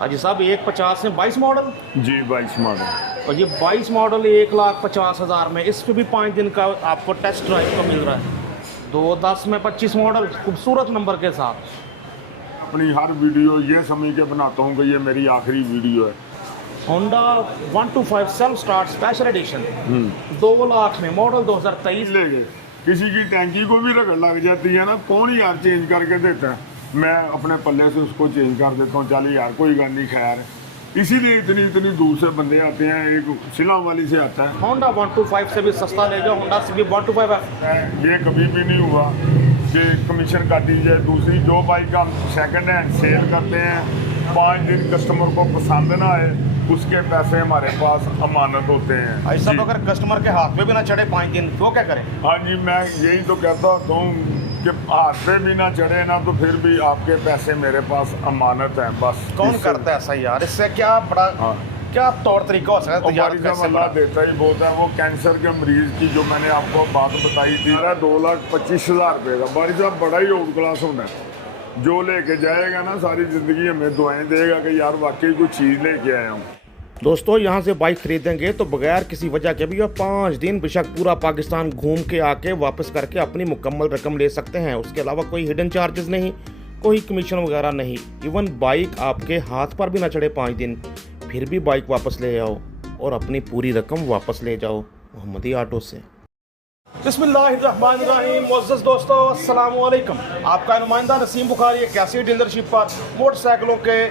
हाजी साहब 150 में 22 मॉडल जी 22 मॉडल। और ये 22 मॉडल 1,50,000 में, इस पे भी 5 दिन का आपको टेस्ट ड्राइव का मिल रहा है। 210 में 25 मॉडल खूबसूरत नंबर के साथ। अपनी हर वीडियो ये समझ के बनाता हूँ कि ये मेरी आखिरी वीडियो है। Honda 125 self start special edition 2 lakh में मॉडल 2023। ले गए किसी की टैंकी को भी रगड़ लग जाती है ना, कौन यार चेंज करके देता है। मैं अपने पल्ले से उसको चेंज कर देता हूँ, चल यार कोई गल नहीं, खैर। इसीलिए इतनी दूर से बंदे आते हैं। एक सिला वाली से आता है। होंडा 125 से भी सस्ता ले जाओ, होंडा सिटी 125 है। ये कभी भी नहीं हुआ कि कमीशन काटी जाए। दूसरी जो बाइक हम सेकंड हैंड सेल करते हैं, 5 दिन कस्टमर को पसंद ना आए, उसके पैसे हमारे पास अमानत होते हैं। ऐसा तो अगर कस्टमर के हाथ पे भी ना चढ़े 5 दिन तो क्या करें? हाँ जी, मैं यही तो कहता हूँ कि हाथ पे भी ना चढ़े ना, तो फिर भी आपके पैसे मेरे पास अमानत है। बस कौन करता है ऐसा यार? इससे क्या बड़ा क्या तौर तरीका हो सकता है? हमारी साहब अल्लाह देता ही बहुत है। वो कैंसर के मरीज की जो मैंने आपको बात बताई थी, 2,25,000 रुपये का बारी साहब बड़ा ही आउट क्लास होना है। जो लेके जाएगा ना सारी ज़िंदगी हमें दुआएं देगा कि यार वाकई कोई चीज़ लेके आया हूँ। दोस्तों यहाँ से बाइक खरीदेंगे तो बगैर किसी वजह के भी आप 5 दिन बेशक पूरा पाकिस्तान घूम के आके वापस करके अपनी मुकम्मल रकम ले सकते हैं। उसके अलावा कोई हिडन चार्जेस नहीं, कोई कमीशन वगैरह नहीं। इवन बाइक आपके हाथ पर भी ना चढ़े 5 दिन, फिर भी बाइक वापस ले जाओ और अपनी पूरी रकम वापस ले जाओ मोहम्मदी ऑटो से। बिस्मिल्लाहिर्रहमानिर्रहीम। मुअज़्ज़ज़ दोस्तों, अस्सलाम वालेकुम। आपका नुमाइंदा नसीम बुखारी एक ऐसी डीलरशिप पर मोटरसाइकिलों के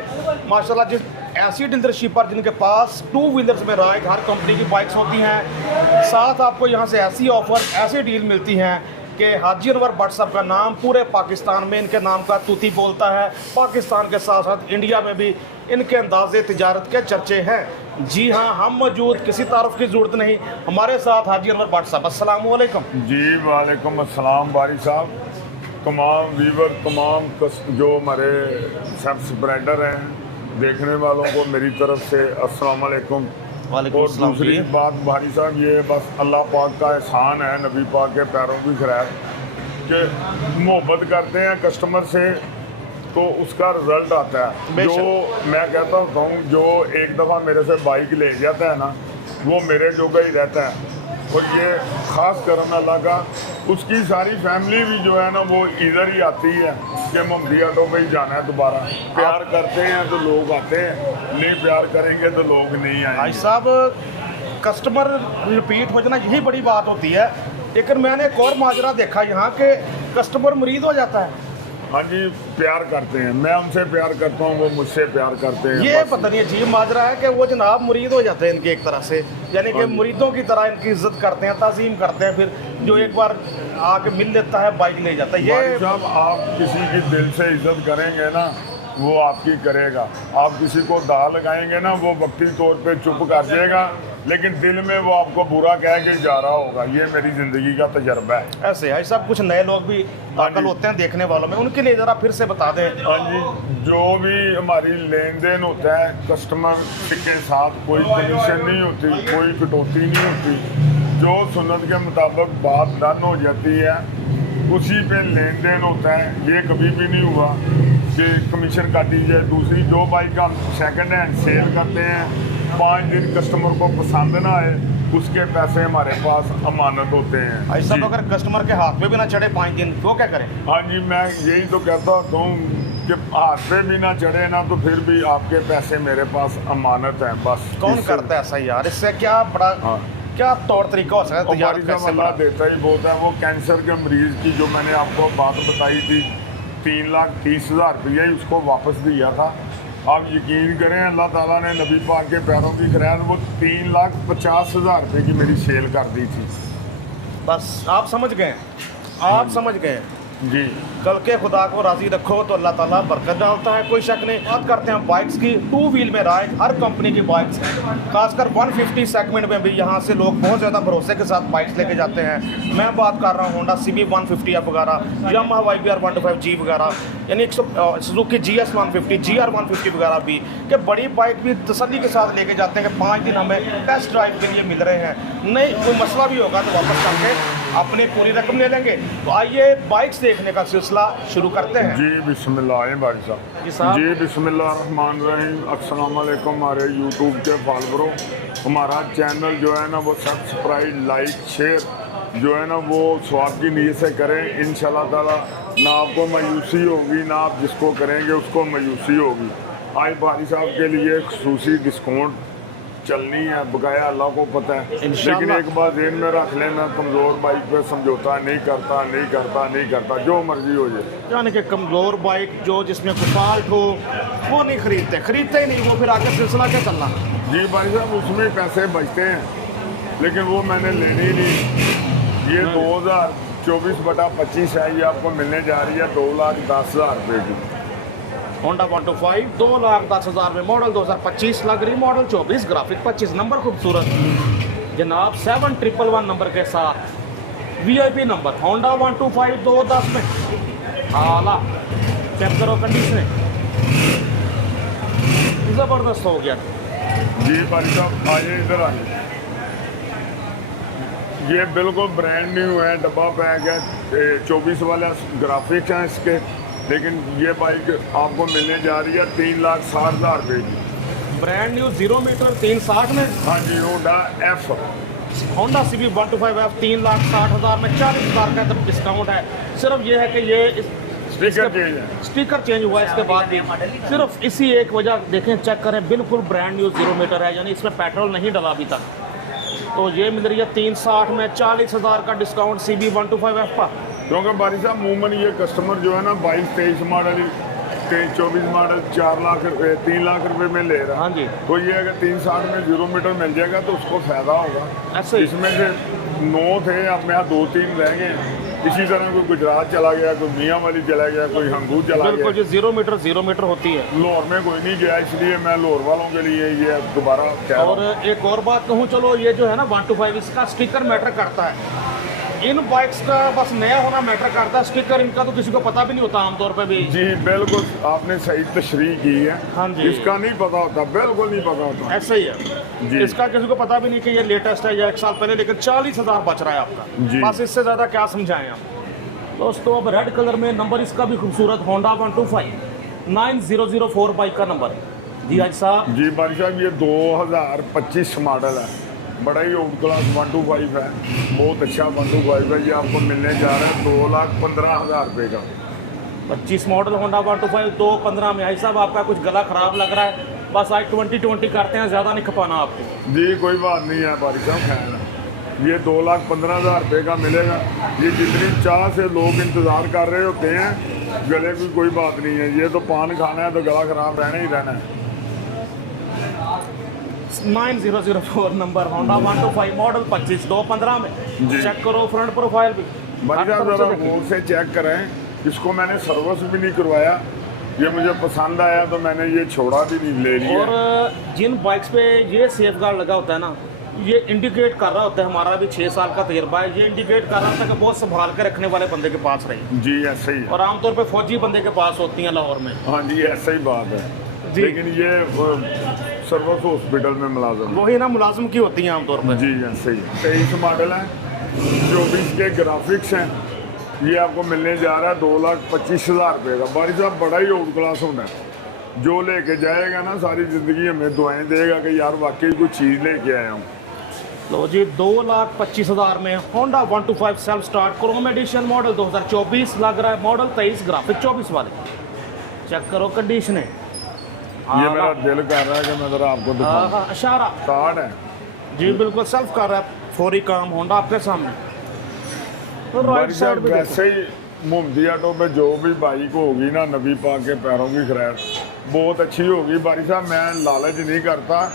माशाल्लाह जिस ऐसी डीलरशिप पर जिनके पास 2 व्हीलर्स में राइड हर कंपनी की बाइक्स होती हैं। साथ आपको यहाँ से ऐसी ऑफ़र, ऐसी डील मिलती हैं कि हाजी अनवर भट्ट साहब का नाम पूरे पाकिस्तान में इनके नाम का तूती बोलता है। पाकिस्तान के साथ साथ इंडिया में भी इनके अंदाज़े तिजारत के चर्चे हैं। जी हाँ, हम मौजूद, किसी तारुफ की ज़रूरत नहीं। हमारे साथ हाजी अनवर भट्ट साहब। अस्सलाम वालेकुम। जी वालेकुम अस्सलाम बारी साहब। तमाम वीवर, तमाम जो हमारे सब्सक्राइबर हैं, देखने वालों को मेरी तरफ से अस्सलाम वालेकुम। और दूसरी बात भारी साहब, ये बस अल्लाह पाक का एहसान है, नबी पाक के पैरों की खैर कि मोहब्बत करते हैं कस्टमर से तो उसका रिजल्ट आता है। जो मैं कहता हूँ, जो एक दफ़ा मेरे से बाइक ले जाता है ना, वो मेरे जोगा ही रहता है। और ये ख़ास करम अल्लाह का, उसकी सारी फैमिली भी जो है ना वो इधर ही आती है कि मोहम्मदी ऑटो पे ही जाना है दोबारा। प्यार करते हैं तो लोग आते हैं, नहीं प्यार करेंगे तो लोग नहीं आएंगे। भाई साहब, कस्टमर रिपीट हो जाना यही बड़ी बात होती है। लेकिन मैंने एक और माजरा देखा यहाँ के कस्टमर मुरीद हो जाता है। हाँ जी, प्यार करते हैं। मैं उनसे प्यार करता हूँ, वो मुझसे प्यार करते हैं। ये पता नहीं अजीब माजरा है कि वो जनाब मुरीद हो जाते हैं इनके एक तरह से, यानी कि मुरीदों की तरह इनकी इज्जत करते हैं, ताज़ीम करते हैं। फिर जो एक बार आके मिल लेता है, बाइक ले जाता है। ये जब आप किसी की दिल से इज्जत करेंगे ना, वो आपकी करेगा। आप किसी को दाल लगाएंगे ना, वो वक्ती तौर पे चुप कर जाएगा, लेकिन दिल में वो आपको बुरा कह के जा रहा होगा। ये मेरी ज़िंदगी का तजर्बा है। ऐसे है सब। कुछ नए लोग भी दाखिल होते हैं देखने वालों में, उनके लिए ज़रा फिर से बता दें। हाँ जी, जो भी हमारी लेन देन होता है कस्टमर के साथ, कोई कमीशन नहीं होती, कोई कटौती नहीं होती। जो सुन्नत के मुताबिक बात डन हो जाती है, उसी पे लेन देन होता है। ये कभी भी नहीं हुआ कि कमीशन काटी जाए। दूसरी जो बाइक हम सेकंड हैंड सेल करते हैं, 5 दिन कस्टमर को पसंद ना आए, उसके पैसे हमारे पास अमानत होते हैं। ऐसा तो अगर कस्टमर के हाथ पे भी ना चढ़े 5 दिन तो क्या करें? हाँ जी, मैं यही तो कहता हूँ कि हाथ पे भी ना चढ़े ना, तो फिर भी आपके पैसे मेरे पास अमानत है। बस कौन करता है ऐसा यार? इससे क्या बड़ा क्या तौर तरीका हो सकता है? हमारी साहब अल्लाह देता ही बहुत है। वो कैंसर के मरीज की जो मैंने आपको बात बताई थी, 3,30,000 रुपया ही उसको वापस दिया था। आप यकीन करें, अल्लाह ताला ने नबी पाक के पैरों की खैर वो 3,50,000 रुपये की मेरी सेल कर दी थी। बस आप समझ गए, आप समझ गए जी। कल के खुदा को राज़ी रखो तो अल्लाह ताला बरकत डालता है, कोई शक नहीं। बात करते हैं बाइक्स की, 2 व्हील में राइड हर कंपनी की बाइक्स, खासकर 150 सेगमेंट में भी यहाँ से लोग बहुत ज़्यादा भरोसे के साथ बाइक्स लेके जाते हैं। मैं बात कर रहा हूँ होंडा CB 150F वगैरह, यामाहा YBR 125G वगैरह, यानी सुजुकी GS 150, GR 150 वगैरह भी, कि बड़ी बाइक भी तसल्ली के साथ लेके जाते हैं कि 5 दिन हमें टेस्ट ड्राइव के लिए मिल रहे हैं। नहीं कोई मसला भी होगा तो वापस करके अपनी पूरी रकम ले लेंगे। तो आइए बाइक्स देखने का सिलसिला शुरू करते हैं। जी बिस्मिल्लाह भाई जी साहब। साहब। जी बिस्मिल्लाहिर्रहमानिर्रहीम। अस्सलाम वालेकुम हमारे यूट्यूब के फॉलोअरों। हमारा चैनल जो है ना वो सब्सक्राइब लाइक शेयर जो है ना वो स्वाब की नीयत से करें। इंशाल्लाह ताला ना आपको मायूसी होगी, ना आप जिसको करेंगे उसको मायूसी होगी। आज भाई साहब के लिए खसूसी डिस्काउंट चलनी है, बकाया अल्लाह को पता है। लेकिन इंशाल्लाह। एक बात ध्यान में रख लेना, कमज़ोर बाइक पे समझौता नहीं करता जो मर्जी हो जाए। यानी कि कमज़ोर बाइक जो जिसमें कोई फॉल्ट हो वो नहीं खरीदते ही नहीं, वो फिर आगे सिलसिला क्या चलना। जी भाई साहब उसमें पैसे बचते हैं, लेकिन वो मैंने लेनी नहीं। ये 2024/25 है, ये आपको मिलने जा रही है 2,10,000 रुपये की। होंडा 125 2,10,000 में मॉडल 2025 लग रही, मॉडल 24 ग्राफिक 25 नंबर खूबसूरत जनाब 7111 नंबर के साथ VIP नंबर। होंडा 125 210 में आला चेक करो कंडीशन ज़बरदस्त हो गया। जी भाई साहब आइए इधर आइए। ये बिल्कुल ब्रांड न्यू है, डब्बा पैक है। 24 वाला ग्राफिक्स हैं इसके, लेकिन ये बाइक आपको मिलने जा रही है 3,60,000 रुपये की। ब्रांड न्यू 0 मीटर 360 में। हाँ जी Honda F। Honda CB 125F 3,60,000 में 40,000 का तो डिस्काउंट है। सिर्फ ये है कि ये स्टिकर चेंज है। स्टिकर चेंज हुआ है, इसके बाद भी सिर्फ इसी एक वजह देखें चेक करें, बिल्कुल ब्रांड न्यू 0 मीटर है, यानी इसमें पेट्रोल नहीं डला अभी तक। तो ये मिल रही है 360 में 40,000 का डिस्काउंट CB 125F पर। क्योंकि बारी साहब अमूमन ये कस्टमर जो है ना 22-23 मॉडल 23-24 मॉडल 4 लाख रुपए 3 लाख रुपए में ले रहा है। हाँ जी। तो ये अगर 360 में 0 मीटर मिल जाएगा तो उसको फायदा होगा। ऐसे ही। इसमें से 9 थे, अब में 2-3 रह गए हैं। इसी तरह कोई गुजरात चला गया, कोई मियाँ वाली चला गया, कोई हंगू चला गया। बिल्कुल जो 0 मीटर होती है। लाहौर में कोई नहीं गया, इसलिए मैं लाहौर वालों के लिए ये दोबारा कह रहा और हूँ। एक और बात कहूँ, चलो ये जो है ना 125 इसका स्टिकर मैटर करता है। इन बाइक्स का बस नया होना मैटर करता है, स्टिकर इनका तो किसी को पता भी नहीं होता आमतौर पे भी। जी बिल्कुल आपने सही तशरीह की है। हाँ जी। इसका नहीं पता होता, बिल्कुल नहीं पता होता। ऐसा ही है जी। इसका किसी को पता भी नहीं कि ये लेटेस्ट है या 1 साल पहले, लेकिन 40,000 बच रहा है आपका। जी। बस इससे ज़्यादा क्या समझाएं आप दोस्तों। अब रेड कलर में नंबर इसका भी खूबसूरत, होंडा 125 9004 बाइक का नंबर। जी आज साहब। जी भाई साहब ये 2025 मॉडल है, बड़ा ही ओल्ड क्लास 125 है, बहुत अच्छा 125 है। ये आपको मिलने जा रहा है 2,15,000 रुपये का। 25 मॉडल होंडा 125 215 में। आई साहब आपका कुछ गला ख़राब लग रहा है, बस आज 2020 करते हैं, ज़्यादा नहीं खपाना आपको। जी कोई बात नहीं है भाई साहब, खैर है। ये 2,15,000 रुपये का मिलेगा। ये जितनी चाह से लोग इंतज़ार कर रहे होते हैं, गले की कोई बात नहीं है। ये तो पान खाना है तो गला ख़राब रहना ही रहना है। 9004 नंबर होंडा 125 मॉडल 25 215 में। जी। चेक करो फ्रंट प्रोफाइल भी। भाई हर साहब तरफ से ज़रा देखिए। गौर से चेक करें, इसको मैंने सर्विस भी नहीं करवाया, ये मुझे पसंद आया तो मैंने ये छोड़ा भी नहीं, ले लिया। और जिन बाइक्स पे ये सेफ गार्ड लगा होता है ना, ये इंडिकेट कर रहा होता है, हमारा भी 6 साल का तजर्बा है, ये इंडिकेट कर रहा होता है कि बहुत संभाल के रखने वाले बंदे के पास रही। जी ऐसा ही है। और आमतौर पे फौजी बंदे के पास होती हैं लाहौर में। हाँ जी ऐसा ही बात है। जी। लेकिन ये सर्विस हॉस्पिटल में मुलाजिम है। वही ना मुलाजिम की होती हैं आमतौर पर। जी ऐसे ही। 23 मॉडल है, 24 के ग्राफिक्स हैं। ये आपको मिलने जा रहा है 2,25,000 रुपये का। बारी साहब बड़ा ही ओल्ड क्लास होना है, जो लेके जाएगा ना सारी ज़िंदगी हमें दुआएं देगा कि यार वाकई कोई चीज़ लेके आया हूँ। लो जी 2,25,000 में Honda 125 self start Chrome edition model 2024 लग रहा है, मॉडल 23 ग्राफिक 24 वाले। चेक करो कंडीशन है। ये मेरा दिल कर रहा है कि मैं ज़रा आपको दिखाऊं। इशारा स्टार्ट है जी, बिल्कुल सेल्फ कर रहा है, फौरी काम होंडा आपके सामने। तो राइट बारी साइड साहब में वैसे ही मुमदी ऑटो पे जो भी बाइक होगी ना, नबी पाक के पैरों की खैर बहुत अच्छी होगी। बारी साहब मैं लालच नहीं करता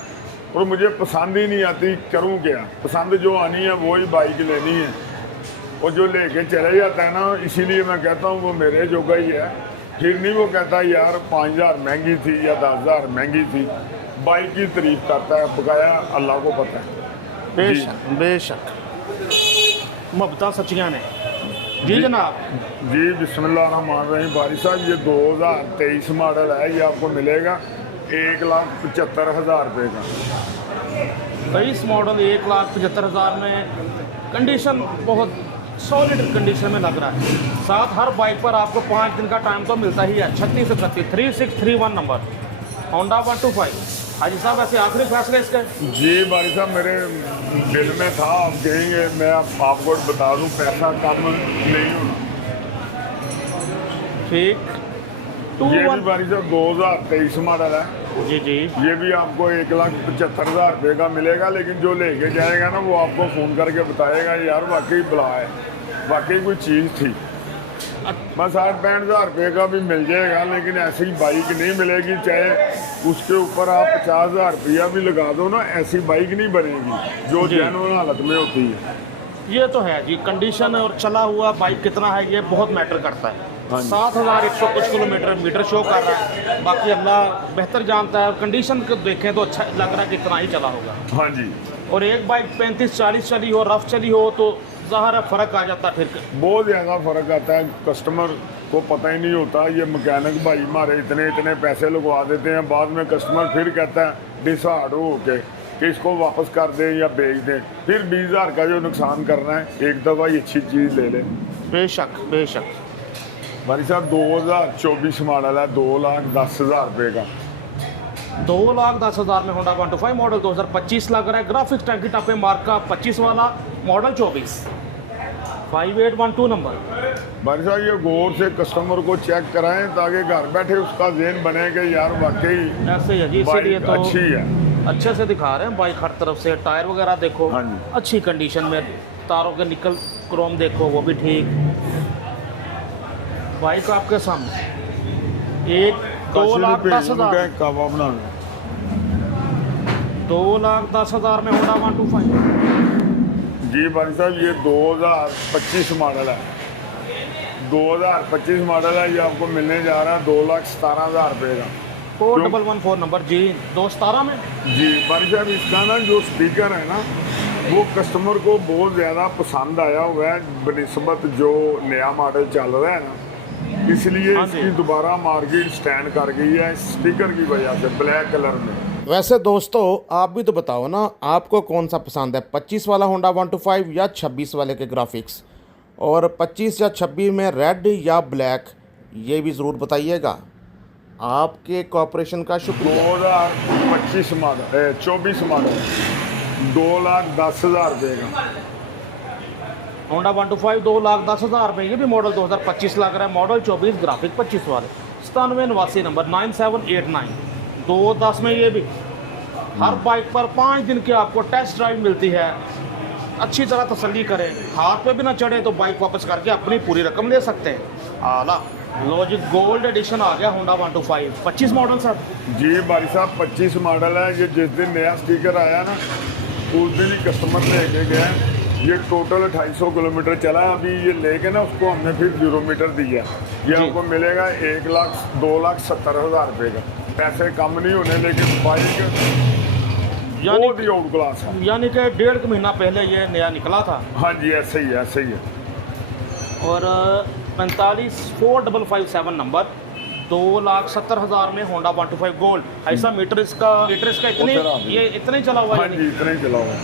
और मुझे पसंद ही नहीं आती, करूँ क्या। पसंद जो आनी है वो ही बाइक लेनी है, और जो लेके चले जाता है ना, इसीलिए मैं कहता हूँ वो मेरे जोगा ही है। फिर नहीं वो कहता यार 5,000 महंगी थी या 10,000 महंगी थी। बाइक की तारीफ करता है, बकाया अल्लाह को पता है। बेशक बेशक मुहब्बतां सच्चियां ने। जी जनाब। जी बिस्मिल्लाहिर्रहमानिर्रहीम। भाई साहब ये 2023 मॉडल है, ये आपको मिलेगा 1,75,000 रुपये का। 23 मॉडल 1,75,000 में। कंडीशन बहुत सॉलिड कंडीशन में लग रहा है। साथ हर बाइक पर आपको 5 दिन का टाइम तो मिलता ही है। 3631 नंबर होंडा 125। हाजी साहब ऐसे आखिरी फैसले इसके? जी भाई साहब, मेरे दिल में था, आप कहेंगे मैं आपको बता दूं, पैसा कम नहीं होना। ठीक। ये भी भाई साहब 2023 मॉडल है। जी जी। ये भी आपको 1,75,000 रुपये का मिलेगा, लेकिन जो लेके जाएगा ना वो आपको फ़ोन करके बताएगा यार वाकई बला है, वाकई कोई चीज़ थी। बस 60-65 रुपये का भी मिल जाएगा, लेकिन ऐसी बाइक नहीं मिलेगी। चाहे उसके ऊपर आप 50,000 रुपया भी लगा दो ना, ऐसी बाइक नहीं बनेगी जो जेन्युइन हालत में होती है। ये तो है जी, कंडीशन और चला हुआ बाइक कितना है ये बहुत मैटर करता है। 7,100 कुछ किलोमीटर मीटर शो कर रहा है, बाकी अल्लाह बेहतर जानता है। कंडीशन को देखें तो अच्छा लग रहा है कि इतना ही चला होगा। हाँ जी। और एक बाइक 35-40 चली हो, रफ चली हो तो ज़ाहिर है फ़र्क आ जाता है। फिर बहुत ज़्यादा फ़र्क आता है, कस्टमर को पता ही नहीं होता। ये मैकेनिक भाई हमारे इतने पैसे लगवा देते हैं, बाद में कस्टमर फिर कहता है डिसहार्ड हो के कि इसको वापस कर दें या बेच दें। फिर 20,000 का जो नुकसान करना है, एक दफ़ा ही अच्छी चीज़ ले लें। बेशक बेशक। भाई साहब 2024 मॉडल है, 2,10,000 रुपये का। 2,10,000 में होंडा 125 मॉडल 2025 लग रहा है। ग्राफिक्स टंकी टापे मार्क का 25 वाला मॉडल 24 5812 नंबर। भाई साहब ये गौर से कस्टमर को चेक कराएं ताकि घर बैठे उसका ज़हन बने कि यार वाकई ऐसे ही है जी, इसीलिए बाइक तो अच्छी है। अच्छे से दिखा रहे हैं बाइक हर तरफ से। टायर वगैरह देखो हाँ जी। अच्छी कंडीशन में, तारों के निकल क्रोम देखो वो भी ठीक। बाइक आपके सामने एक 2,10,000 काबा बनाना 2,10,000 में होंडा 125। जी भाई साहब ये 2025 मॉडल है। 2025 मॉडल है, ये आपको मिलने जा रहा है 2,17,000 रुपये का। 4114 नंबर जी, 217 में। जी भाई साहब इसका ना जो स्पीकर है ना वो कस्टमर को बहुत ज़्यादा पसंद आया हुआ है बनिस्बत जो नया मॉडल चल रहा है ना, इसलिए हाँ जी। इसकी दोबारा मार्केट स्टैंड कर गई है स्पीकर की वजह से, ब्लैक कलर में। वैसे दोस्तों आप भी तो बताओ ना, आपको कौन सा पसंद है, 25 वाला होंडा 125 या 26 वाले के ग्राफिक्स? और 25 या 26 में रेड या ब्लैक, ये भी ज़रूर बताइएगा। आपके कॉपरेशन का शुक्रिया। 2025 मॉडल 24 मॉडल 2,10,000 रुपये का। होंडा 125 2,10,000 रुपये, ये भी मॉडल 2025 लग रहा है। मॉडल 24 ग्राफिक 25 वाले 9789 नंबर 9789 210 में। ये भी हर बाइक पर 5 दिन की आपको टेस्ट ड्राइव मिलती है। अच्छी तरह तसल्ली करें, हाथ पे भी ना चढ़े तो बाइक वापस करके अपनी पूरी रकम ले सकते हैं। आला लॉजिक गोल्ड एडिशन आ गया होंडा 125 25 मॉडल सर। जी भाई साहब 25 मॉडल है। ये जिस दिन नया स्टिकर आया ना उस दिन ही कस्टमर लेके गया। ये टोटल 250 किलोमीटर चला है। अभी ये लेके ना उसको हमने फिर 0 मीटर दिया। ये आपको मिलेगा 1,02,70,000 रुपये का। पैसे कम नहीं होने, लेकिन बाइक बहुत ही आउट क्लास है। यानी कि 1.5 महीना पहले ये नया निकला था। हाँ जी ऐसे ही है, ऐसे ही है। और 45,4557 नंबर 2,70,000 में होंडा 125 गोल्ड। ऐसा मीटर इसका इतने ये इतना ही चला हुआ हाँ है। जी इतना ही चला हुआ है।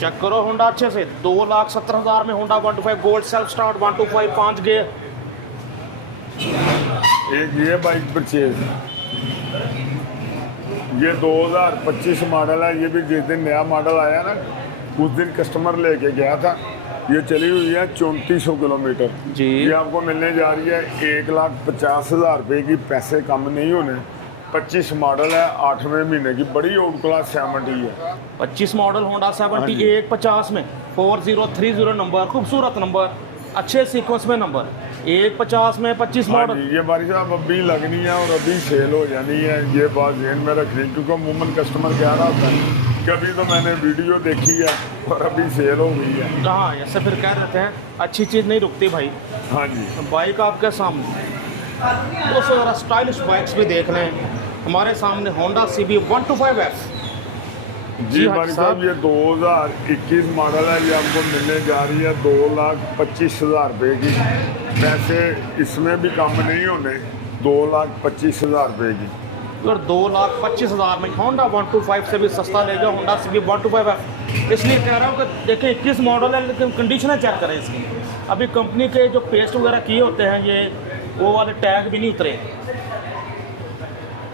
चेक करो होंडा अच्छे से। 2,70,000 में Honda 125 gold self start 125 5 gear. एक ये बाइक परचेज, ये 2025 मॉडल है। ये भी जिस दिन नया मॉडल आया ना उस दिन कस्टमर लेके गया था। ये चली हुई है 3400 किलोमीटर जी। ये आपको मिलने जा रही है 1,50,000 रुपये की। पैसे कम नहीं होने। 25 मॉडल है, 8वें महीने की, बड़ी आउट क्लास 70 है। 25 मॉडल होंडा 70 150 में 4030 नंबर, खूबसूरत नंबर, अच्छे सीक्वेंस में नंबर 150 में 25 हाँ मॉडल। जी ये बारी साहब अभी लगनी है और अभी सेल हो जानी है। ये बात ध्यान में रखनी, क्योंकि अमूमन कस्टमर कह रहा होता है कभी तो मैंने वीडियो देखी है और अभी सेल हो गई है। हाँ ऐसे फिर कह देते हैं, अच्छी चीज़ नहीं रुकती भाई। हाँ जी बाइक आपके सामने। दोस्तों ज़रा स्टाइलिश बाइक्स भी देख लें। हमारे सामने होंडा CB 125F। जी हाँ भाई साहब। साहब ये 2021 मॉडल है। ये आपको मिलने जा रही है 2,25,000 रुपये की। पैसे इसमें भी कम नहीं होने, 2,25,000 रुपये की। और 2,25,000 में होंडा 125 से भी सस्ता लेगा, होंडा से भी 125 है। इसलिए कह रहा हूँ कि देखिए 21 मॉडल है, लेकिन कंडीशनें चेक करें इसकी। अभी कंपनी के जो पेस्ट वगैरह किए होते हैं, ये वो वाले टैग भी नहीं उतरे।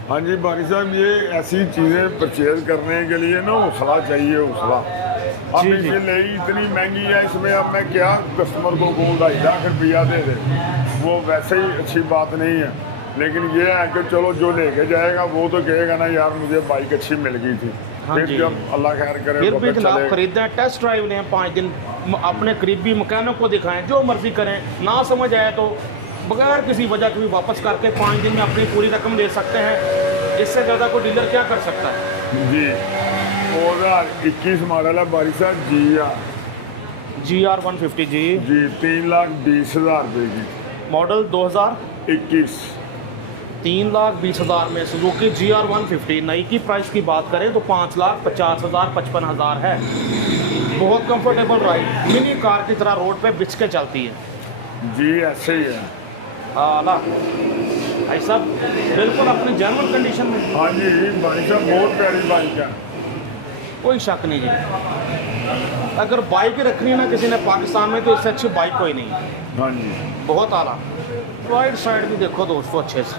हाँ जी बारी साहब, ये ऐसी चीज़ें परचेज करने के लिए ना हौसला चाहिए, हौसला। अब जी, जी। इसे ले इतनी महंगी है, इसमें अब मैं क्या कस्टमर को बोल 2.5 लाख रुपया दे दे, वो वैसे ही अच्छी बात नहीं है। लेकिन ये है कि चलो जो लेके जाएगा वो तो कहेगा ना यार मुझे बाइक अच्छी मिल गई थी। हाँ फिर जी। जब अल्लाह खैर करे फिर भी वक्त जनाब चले। खरीदें, टेस्ट ड्राइव लें, 5 दिन अपने करीबी मकैनिक को दिखाएं, जो मर्जी करें। ना समझ आए तो बगैर किसी वजह के भी वापस करके 5 दिन में अपनी पूरी रकम ले सकते हैं। इससे ज़्यादा कोई डीलर क्या कर सकता है। जी 2021 मॉडल है बारी साहब GR 150 जी, 3,20,000 रुपये की मॉडल 2021, 3,20,000 में सुजुकी GR 150। नई की प्राइस की बात करें तो 5,50,000 55,000 है। बहुत कंफर्टेबल राइड, मिनी कार की तरह रोड पे बिछ के चलती है जी, ऐसे ही है। आला भाई साहब, बिल्कुल अपनी जर्मन कंडीशन में, हाँ जी भाई साहब, बहुत प्यारी बाइक है। कोई शक नहीं जी। अगर बाइक रखनी है ना किसी ने पाकिस्तान में, तो इससे अच्छी बाइक कोई नहीं है। हाँ जी बहुत आला। राइट साइड भी देखो दोस्तों अच्छे से।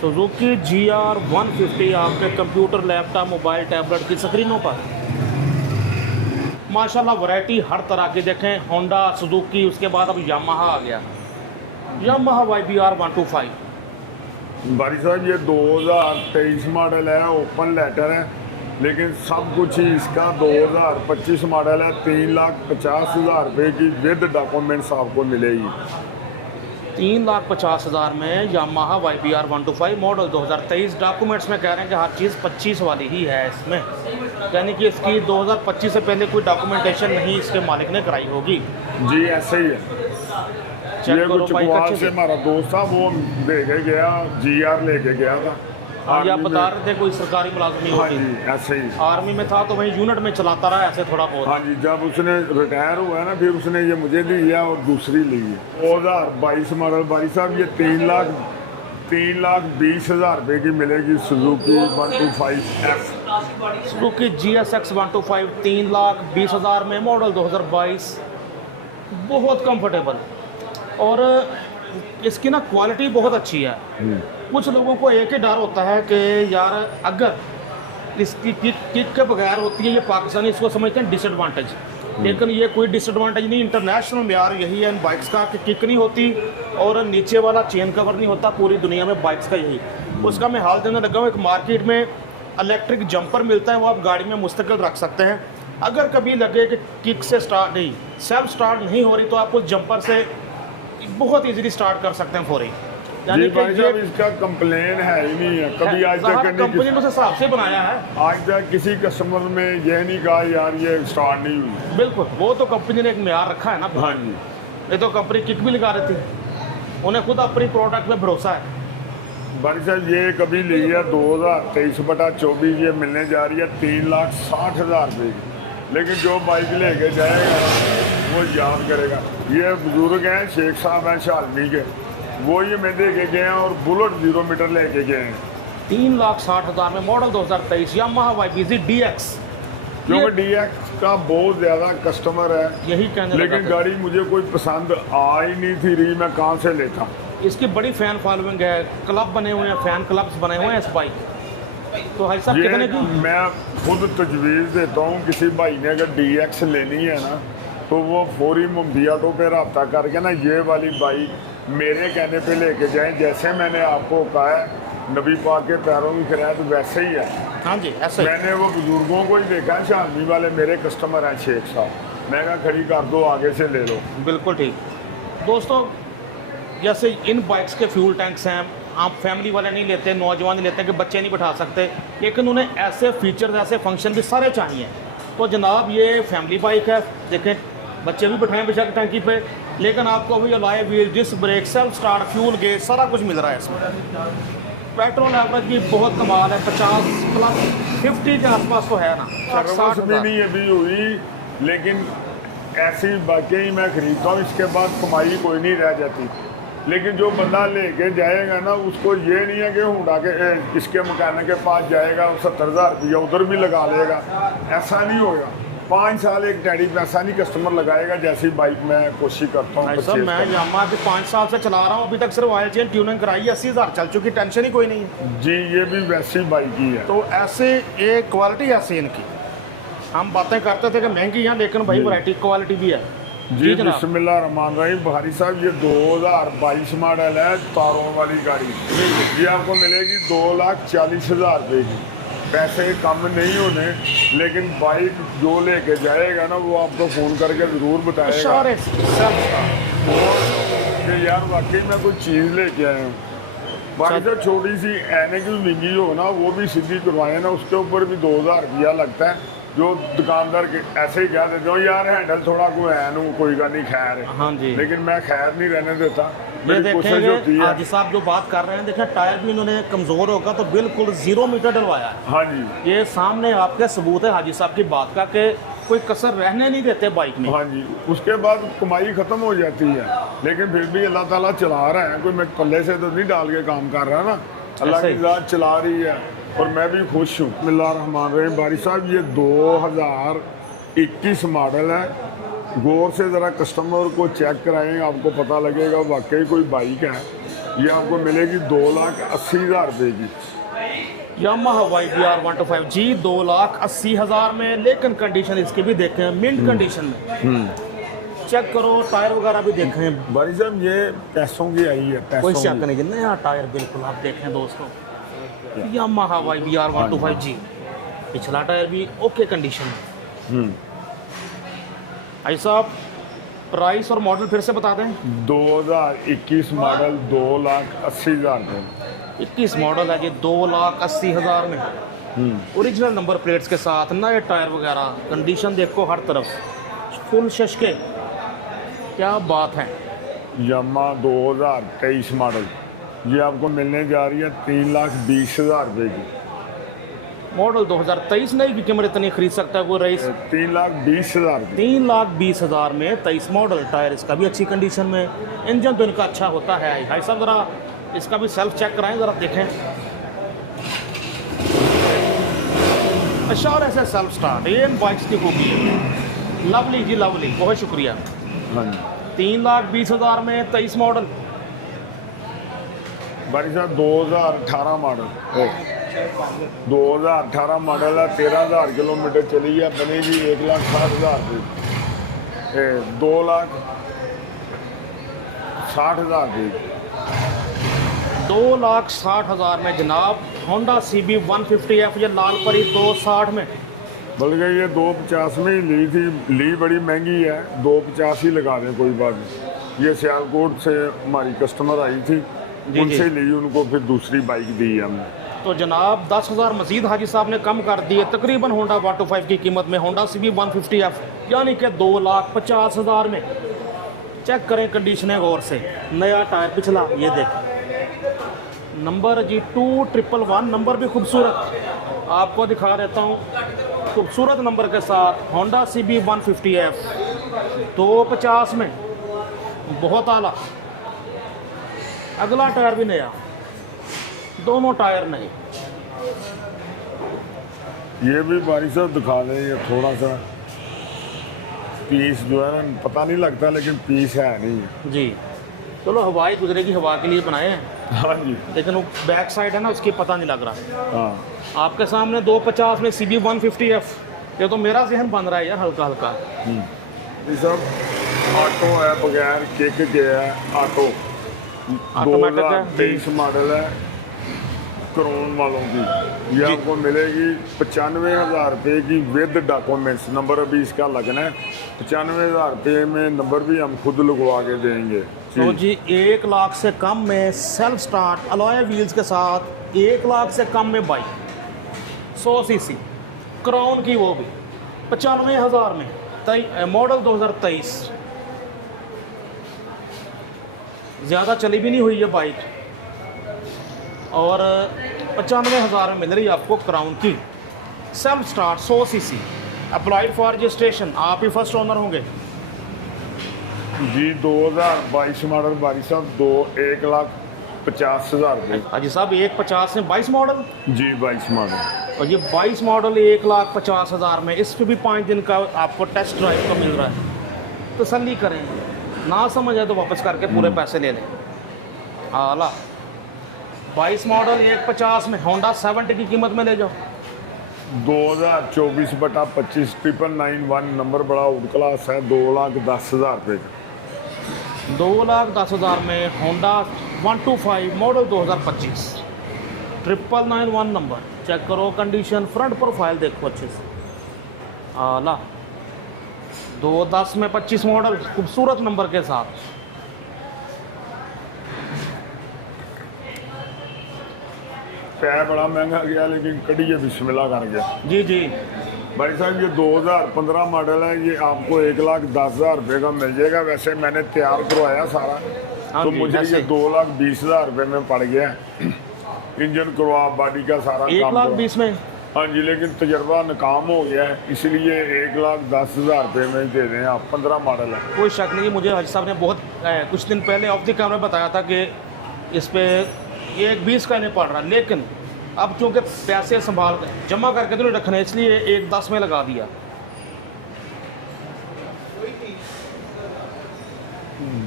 सुजुकी GR 150 आपके कंप्यूटर, लैपटॉप, मोबाइल, टैबलेट की स्क्रीनों पर माशाल्लाह वैरायटी हर तरह की देखें। होंडा, सुजुकी, उसके बाद अब यामाहा आ गया, यामाहा YBR 125। बारी साहब ये 2023 मॉडल है, ओपन लेटर है, लेकिन सब कुछ ही इसका 2025 मॉडल है। 3,50,000 रुपये की विद डॉक्यूमेंट्स आपको मिलेगी। 3,50,000 में यामाहा YBR 125 मॉडल 2023। डॉक्यूमेंट्स में कह रहे हैं कि हर चीज़ 25 वाली ही है इसमें, यानी कि इसकी 2025 से पहले कोई डॉक्यूमेंटेशन नहीं इसके मालिक ने कराई होगी। जी ऐसे ही है। चेक ये करो कुछ बाइक कुआल अच्छे से से। हमारा दोस्त था, वो दे के गया, GR लेके गया था। हाँ, या आर्मी बता में। रहे थे कोई सरकारी मुलाजिम नहीं हाँ होती। जी ऐसे ही। आर्मी में था तो वहीं यूनिट में चलाता रहा ऐसे थोड़ा बहुत। हाँ जी, जब उसने रिटायर हुआ ना, फिर उसने ये मुझे दी है और दूसरी ली है। 2022 मॉडल भाई साहब, ये 3,20,000 रुपये की मिलेगी। सुजुकी 125F, सुजुकी GSX 125 3,20,000 में मॉडल 2022। बहुत कंफर्टेबल, और इसकी ना क्वालिटी बहुत अच्छी है। कुछ लोगों को एक ही डर होता है कि यार अगर इसकी किक के बगैर होती है, ये पाकिस्तानी इसको समझते हैं डिसएडवांटेज, लेकिन ये कोई डिसएडवांटेज नहीं। इंटरनेशनल म्यार यही है इन बाइक्स का कि किक नहीं होती और नीचे वाला चेन कवर नहीं होता। पूरी दुनिया में बाइक्स का यही। उसका मैं हाल देने लगा हूँ, एक मार्केट में इलेक्ट्रिक जंपर मिलता है, वो आप गाड़ी में मुस्तकिल रख सकते हैं। अगर कभी लगे कि किक से स्टार्ट नहीं, सेल्फ स्टार्ट नहीं हो रही, तो आप उस जंपर से बहुत इजीली स्टार्ट कर सकते हैं फौरी। जी भाई साहब, इसका कंप्लेन है ही नहीं है कभी आज तक। कंपनी ने उस हिसाब से बनाया है। आज तक किसी कस्टमर में यह नहीं कहा यार ये स्टार्ट नहीं हुई। बिल्कुल, वो तो कंपनी ने एक म्यार रखा है ना। हाँ जी, ये तो कंपनी किक भी लगा रही थी, उन्हें खुद अपनी प्रोडक्ट पे भरोसा है। भाई साहब ये कभी ली है 2023/24, ये मिलने जा रही है 3,60,000 रुपये की। लेकिन जो बाइक लेके जाएगा वो याद करेगा। ये बुजुर्ग हैं, शेख साहब हैं शालमी के, वो ये मैं दे के गए हैं और बुलेट 0 मीटर लेके गए हैं। 3,60,000 में मॉडल 2023 यामाहा YBZ DX। क्योंकि DX का बहुत ज़्यादा कस्टमर है, यही कहने लेकिन लगा गाड़ी मुझे कोई पसंद आ ही नहीं थी रही, मैं कहाँ से लेता। इसकी बड़ी फैन फॉलोइंग है, क्लब बने हुए हैं, फैन क्लब्स बने हुए हैं इस बाइक। तो भाई साहब ये कितने की? मैं खुद तजवीज़ देता हूँ, किसी भाई ने अगर DX लेनी है ना, तो वो फौरी मुंबई ऑटो पे रब्ता करके ना ये वाली बाइक मेरे कहने पे लेके जाएं। जैसे मैंने आपको कहा है, नबी पाक के पैरों की खिरायत वैसे ही है। हाँ जी, ऐसे ही। मैंने वो बुजुर्गों को ही देखा है, शामी वाले मेरे कस्टमर हैं शेख साहब, मैं कहा खड़ी कर दो, आगे से ले लो। बिल्कुल ठीक। दोस्तों, जैसे इन बाइक्स के फ्यूल टैंक्स हैं, आप फैमिली वाले नहीं लेते, नौजवान नहीं लेते कि बच्चे नहीं बैठा सकते, लेकिन उन्हें ऐसे फीचर्स, ऐसे फंक्शन भी सारे चाहिए। तो जनाब ये फैमिली बाइक है, देखें बच्चे भी बैठाएं बेशक टैंकी पे, लेकिन आपको अभी alloy wheel, disc brake, self start, fuel gauge सारा कुछ मिल रहा है इसमें। पेट्रोल एवरेज भी बहुत कमाल है, 50 प्लस 50 के आसपास तो है ना। सर्विस भी नहीं अभी हुई, लेकिन ऐसी बाइकें ही मैं खरीदता हूँ, इसके बाद कमाई कोई नहीं रह जाती। लेकिन जो बंदा लेके जाएगा ना उसको ये नहीं है कि होंडा के इसके मकैनिक के पास जाएगा 70,000 रुपया उधर भी लगा लेगा, ऐसा नहीं होगा। 5 साल एक डैडी पैसा नहीं कस्टमर लगाएगा, जैसी बाइक मैं कोशिश करता हूँ। सर मैं यामा अभी 5 साल से चला रहा हूँ, अभी तक सिर्फ ऑयल चेंज ट्यूनिंग कराई, 80,000 चल चुकी, टेंशन ही कोई नहीं है जी। ये भी वैसी बाइक ही है। तो ऐसे एक क्वालिटी ऐसी इनकी, हम बातें करते थे कि महंगी है लेकिन भाई वैरायटी क्वालिटी भी है। जी बिस्मिल्लाह रहमान रहीम। बुखारी साहब ये 2022 मॉडल है, तारों वाली गाड़ी। ये आपको मिलेगी 2,40,000 रुपये की। पैसे कम नहीं होने, लेकिन बाइक जो लेके जाएगा ना वो आपको फ़ोन करके ज़रूर बताएगा कि यार वाकई मैं कोई चीज़ लेके आया हूँ। बाकी तो छोटी सी ऐने की महंगी हो ना वो भी सीधी करवाए ना, उसके ऊपर भी 2,000 रुपया लगता है। जो दुकानदार के ऐसे ही कह देते हो यार हैंडल थोड़ा कोई है नू, कोई का नहीं खैर है। हाँ जी, लेकिन मैं खैर नहीं रहने देता। ये देखेंगे हाजी साहब जो बात कर रहे हैं, देखें टायर भी इन्होंने कमज़ोर होगा तो बिल्कुल 0 मीटर डलवाया है। हाँ जी, ये सामने आपके सबूत है हाजी साहब की बात का कि कोई कसर रहने नहीं देते बाइक में। हाँ जी। उसके बाद कमाई ख़त्म हो जाती है, लेकिन फिर भी अल्लाह ताला चला रहा है, कोई मैं पल्ले से तो नहीं डाल के काम कर रहा ना, अल्लाह की ज़ात चला रही है और मैं भी खुश हूँ। बिस्मिल्लाहिर्रहमानिर्रहीम। बारी साहब ये 2021 मॉडल है। गौर से ज़रा कस्टमर को चेक कराएं, आपको पता लगेगा वाकई कोई बाइक है। ये आपको मिलेगी 2,80,000 रुपये की। यामाहा YBR 125 जी 2,80,000 में, लेकिन कंडीशन इसकी भी देखें मिंट कंडीशन में। चेक करो टायर वगैरह भी देखें। बारी साहब ये पैसों की आई है, पैसों कोई की। शक नहीं, नया टायर बिल्कुल आप देखें दोस्तों। यामाहा YBR 125 जी, पिछला टायर भी ओके कंडीशन में। भाई साहब प्राइस और मॉडल फिर से बता दें। 2021 मॉडल 2,80,000 में। 21 मॉडल है जी 2,80,000 में, ओरिजिनल नंबर प्लेट्स के साथ, नए टायर वगैरह, कंडीशन देखो हर तरफ फुल शशके, क्या बात है। यामा 2023 मॉडल ये आपको मिलने जा रही है 3,20,000 रुपये की। मॉडल 2023 नहीं की कीमत इतनी खरीद सकता है वो रईस। 3,20,000 की। 3,20,000 में 23 मॉडल, टायर इसका भी अच्छी कंडीशन में, इंजन तो इनका अच्छा होता है। भाई साहब ज़रा इसका भी सेल्फ चेक कराएं, ज़रा देखें। अशार ऐसे सेल्फ स्टार्ट, ये इन बाइक्स की खूबी है। लवली जी लवली, बहुत शुक्रिया। हाँ जी। 3,20,000 में 23 मॉडल। बारी साहब 2018 मॉडल 2018 मॉडल है, 13,000 किलोमीटर चली है, बनेगी 1,60,000 रुपये, 2,60,000 रुपये। 2,60,000 में जनाब होंडा CB 150F, ये लाल परी 2,60 में। बल्कि ये 2,50 में ही ली थी, ली बड़ी महंगी है, 2,50 ही लगा दें कोई बात नहीं। ये सियालकोट से हमारी कस्टमर आई थी, उनसे ली, उनको फिर दूसरी बाइक दी हमने। तो जनाब 10,000 मजीद हाजी साहब ने कम कर दिए, तकरीबन होंडा 125 की कीमत में होंडा CB 150F यानी कि 2,50,000 में। चेक करें कंडीशनें गौर से, नया टायर पिछला, ये देखें नंबर जी 2111, नंबर भी खूबसूरत, आपको दिखा देता हूँ, खूबसूरत नंबर के साथ होंडा CB 150F 2,50 में, बहुत आला। अगला टायर भी नया, दोनों टायर नए। ये भी बारी साहब दिखा दें, ये थोड़ा सा पीस जो है ना पता नहीं लगता, लेकिन पीस है नहीं जी। चलो हवाई गुजरेगी, हवा के लिए बनाए हैं। हाँ जी। लेकिन वो बैक साइड है ना उसकी पता नहीं लग रहा। हाँ आपके सामने 2,50 में CB 150F, ये तो मेरा जहन बन रहा है यार हल्का हल्का। ये सब ऑटो है, बगैर किक के है, ऑटो। ऑटोमेटिक है, 2023 मॉडल है, क्रोन वालों की। ये आपको मिलेगी 95,000 रुपये की विद डॉक्यूमेंट्स। नंबर अभी इसका लगना है, 95,000 रुपये में नंबर भी हम खुद लगवा के देंगे। तो जी 1 लाख से कम में सेल्फ स्टार्ट अलॉय व्हील्स के साथ, 1 लाख से कम में बाइक 100 सीसी क्राउन की, वो भी 95,000 में। मॉडल 2023, ज़्यादा चली भी नहीं हुई है बाइक, और 95,000 में मिल रही है आपको क्राउन की self start 100 CC. Applied for registration, आप ही फर्स्ट ओनर होंगे। जी 2022 मॉडल बारी साहब 1,50,000 रुपये। हाजी साहब 1,50 में 22 मॉडल, जी 22 मॉडल। और ये 22 मॉडल 1,50,000 में, इस पे भी 5 दिन का आपको टेस्ट ड्राइव का मिल रहा है। तसल्ली करें, ना समझ आए तो वापस करके पूरे पैसे ले लें। आला 22 मॉडल 1,50 में होंडा 70 की कीमत में ले जाओ। 2024/25 991 नंबर बड़ा आउट क्लास है, 2,10,000 रुपये का। 2,10,000 में होंडा 125 मॉडल 2025 991 नंबर। चेक करो कंडीशन, फ्रंट प्रोफाइल देखो अच्छे से। आला 2,10 में 25 मॉडल खूबसूरत नंबर के साथ। पैर बड़ा महंगा गया लेकिन कड़िए बिस्मिल्लाह कर गया। जी जी भाई साहब ये 2015 मॉडल है, ये आपको 1,10,000 रुपये का मिल जाएगा। वैसे मैंने तैयार करवाया सारा, हाँ तो जी, मुझे ऐसे। ये 2,20,000 रुपये में पड़ गया। इंजन करवा, बॉडी का सारा काम करवा। 1,20,000 में। हाँ जी, लेकिन तजर्बा नाकाम हो गया है, इसलिए 1,10,000 रुपये में दे दें आप। 15 मॉडल है। कोई शक नहीं, मुझे हाजी साहब ने बहुत कुछ दिन पहले ऑफ द कैमरा बताया था कि इस पे 1,20 का नहीं पड़ रहा, लेकिन अब चूँकि पैसे संभाल कर जमा करके तो नहीं रखने, इसलिए 1,10 में लगा दिया।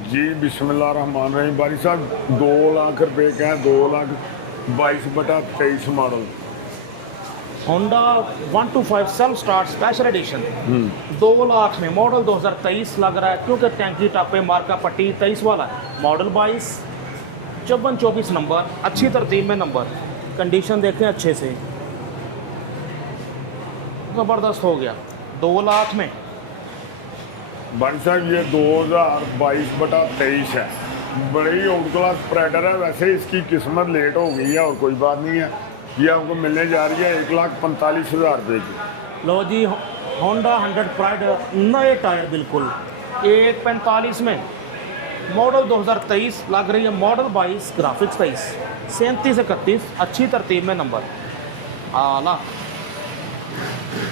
जी बिस्मिल्लाहिर्रहमानिर्रहीम। बारी साहब 2 लाख रुपये का है, 2,22/23 model Honda 125 self start special edition 2 lakh में मॉडल 2023 लग रहा है, क्योंकि टैंकी टापे मार्का पट्टी 23 वाला है। मॉडल 22 5424 नंबर, अच्छी तरतीब में नंबर। कंडीशन देखें अच्छे से, ज़बरदस्त हो गया। 2 लाख में बारी साहब ये 2022/23 है। बड़ी आउट क्लास स्प्रेडर है। वैसे इसकी किस्मत लेट हो गई है और कोई बात नहीं है। ये आपको मिलने जा रही है 1,45,000 रुपये की। लो जी, होंडा 100 प्राइड नए टायर बिल्कुल 1,45 में, मॉडल 2023 लग रही है। मॉडल 22 ग्राफिक्स 23 3731 अच्छी तरतीब में नंबर। आला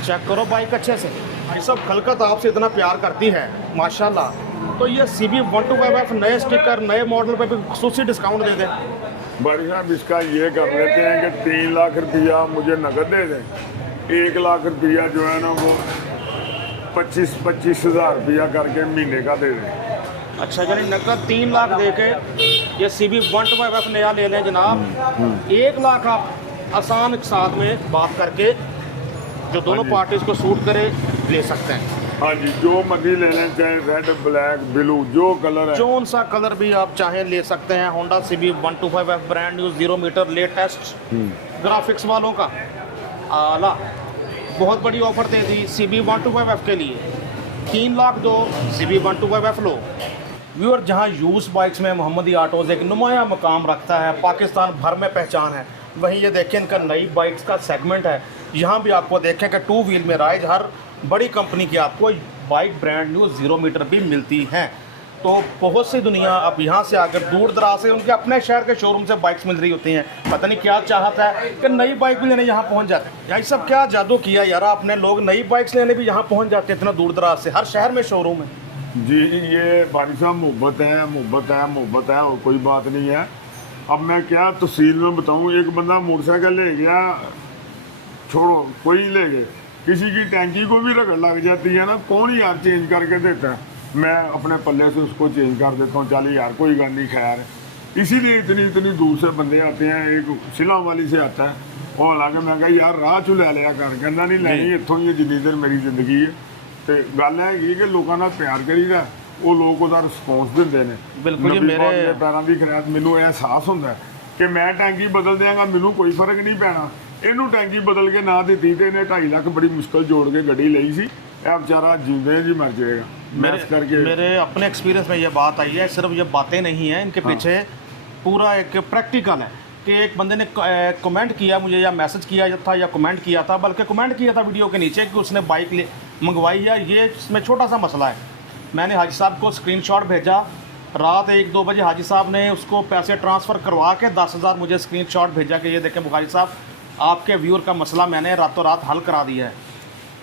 चेक करो बाइक अच्छे से। भाई साहब खलकत आपसे इतना प्यार करती है माशाल्लाह, तो ये CB 125F नए स्टिकर नए मॉडल पे भी खुसूसी डिस्काउंट दे दें। भाई साहब इसका ये कर लेते हैं कि 3 लाख रुपया मुझे नकद दे दें, 1 लाख रुपया जो है ना वो 25,000 रुपया करके महीने का दे दें। अच्छा, यानी नकद 3 लाख दे के ये CB 125F नया ले लें जनाब। 1 लाख आप आसान साथ में बात करके जो दोनों हाँ जी। पार्टीज को सूट करे ले सकते हैं। हाँ जी, जो मर्जी ले लें, चाहे रेड ब्लैक ब्लू जो कलर है। कौन सा कलर भी आप चाहें ले सकते हैं। Honda CB 125F brand new 0 metre latest graphics वालों का आला बहुत बड़ी ऑफर दे दी CB 125F के लिए। 3 लाख दो CB 125F लो। व्यूअर, जहां यूज बाइक्स में मोहम्मदी ऑटोज़ एक नुमाया मकाम रखता है, पाकिस्तान भर में पहचान है, वहीं ये देखें इनका नई बाइक्स का सेगमेंट है। यहाँ भी आपको देखें कि 2 व्हील में राइज हर बड़ी कंपनी की आपको बाइक ब्रांड न्यू 0 मीटर भी मिलती हैं। तो बहुत सी दुनिया अब यहाँ से आकर दूर दराज से उनके अपने शहर के शोरूम से बाइक्स मिल रही होती हैं। पता नहीं क्या चाहता है कि नई बाइक भी लेने यहाँ पहुँच जाते हैं। यही सब क्या जादू किया यार आपने, लोग नई बाइक्स लेने भी यहाँ पहुँच जाते हैं इतना दूर दराज से, हर शहर में शोरूम है। जी ये भाई साहब मोहब्बत है, मोहब्बत है, मोहब्बत है और कोई बात नहीं है। अब मैं क्या तफसील में बताऊँ। एक बंदा मोटरसाइकिल ले गया, छोड़ो कोई ले गए, किसी की टैंकी को भी रगड़ लग जाती है ना, कौन यार चेंज करके देता है। मैं अपने पल्ले से उसको चेंज कर देता हूँ, चल यार कोई गल नहीं, खैर। इसीलिए इतनी दूर से बंदे आते हैं। एक सिला वाली से आता है, और हालांकि मैं कहा यार राह चू लै लिया कर, कहना नहीं लैनी इतों ही जिन्नी देर मेरी जिंदगी है। तो गल हैगी कि लोगों का प्यार करीदा, वो लोग उसका रिस्पॉन्स देंगे ने। बिल्कुल जी, नबी पाक मेरे दे पैरों की खैरात मैनू एहसास होता है कि मैं टैंकी बदल देंगा, मैनू कोई फर्क नहीं पैना। इनू टैंकी बदल के ना दी तो इन्हें 2.5 लाख बड़ी मुश्किल जोड़ के गड्डी ली सी। यह बेचारा जींदे जी मर जाएगा। मेरे करके मेरे अपने एक्सपीरियंस में ये बात आई है, सिर्फ ये बातें नहीं हैं, इनके पीछे पूरा एक प्रैक्टिकल है कि एक बंदे ने कमेंट किया मुझे, या मैसेज किया था या कमेंट किया था, बल्कि कमेंट किया था वीडियो के नीचे कि उसने बाइक मंगवाई है। ये इसमें छोटा सा मसला है। मैंने हाजी साहब को स्क्रीनशॉट भेजा, रात 1-2 बजे हाजी साहब ने उसको पैसे ट्रांसफ़र करवा के 10,000 मुझे स्क्रीनशॉट भेजा कि ये देखें बुखारी साहब, आपके व्यूअर का मसला मैंने रातों रात हल करा दिया है।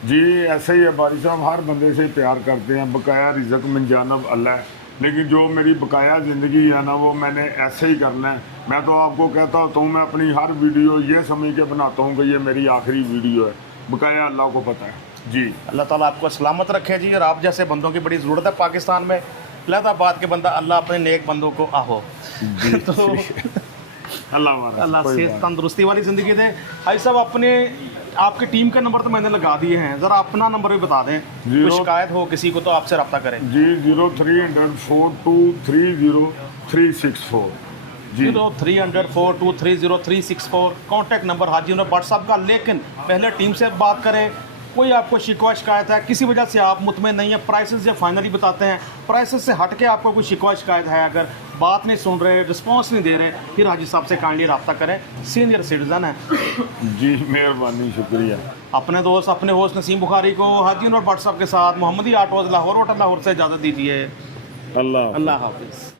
जी ऐसे ही है बारी साहब, हर बंदे से प्यार करते हैं, बकाया रिज़्क़ मिन जानिब अल्लाह है। लेकिन जो मेरी बकाया ज़िंदगी है ना वो मैंने ऐसे ही करना है। मैं तो आपको कहता होता हूँ, मैं अपनी हर वीडियो ये समझ के बनाता हूँ कि ये मेरी आखिरी वीडियो है, बकाया अल्लाह को पता है जी। अल्लाह ताला आपको सलामत रखे जी, और आप जैसे बंदों की बड़ी ज़रूरत है पाकिस्तान में। इलाहाबाद के बंदा अल्लाह अपने नेक बंदों को आहो तो अल्लाह सेहत तंदुरुस्ती वाली ज़िंदगी दे। भाई साहब अपने आपकी टीम के नंबर तो मैंने लगा दिए हैं, ज़रा अपना नंबर भी बता दें, कोई शिकायत हो किसी को तो आपसे रब्ता करें जी। 03004230 जी। 03004230 कॉन्टैक्ट नंबर हाजी उन्हें व्हाट्सअप का। लेकिन पहले टीम से बात करें, कोई आपको शिकवा शिकायत है, किसी वजह से आप मुतमईन नहीं है, प्राइसेस या फाइनली बताते हैं, प्राइसेस से हट के आपको कोई शिकवा शिकायत है, अगर बात नहीं सुन रहे, रिस्पांस नहीं दे रहे, फिर हाजी साहब से काइंडली रब्ता करें, सीनियर सिटीज़न है जी। मेहरबानी, शुक्रिया। अपने दोस्त अपने होस्ट नसीम बुखारी को हाजी और व्हाट्सअप के साथ मोहम्मदी आटोज लाहौर होटल लाहौर से इजाज़त दीजिए। अल्लाह अल्लाह हाफिज़।